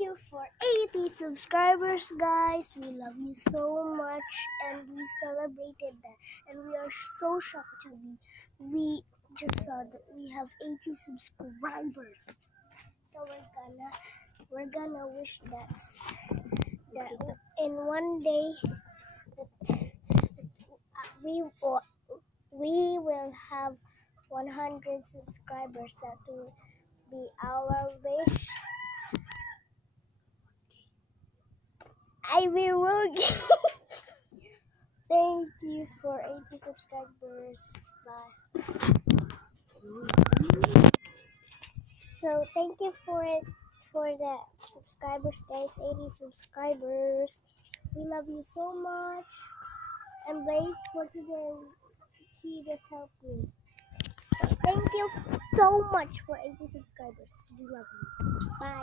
you for 80 subscribers, guys. We love you so much, and we celebrated that, and we are so shocked to we just saw that we have 80 subscribers. So we're gonna wish that in one day that we will have 100 subscribers. That will be our wish. I will work. Thank you for 80 subscribers. Bye. So thank you for the subscribers, guys. 80 subscribers. We love you so much. And wait for today. She just helped me. So thank you so much for 80 subscribers. We love you. Bye.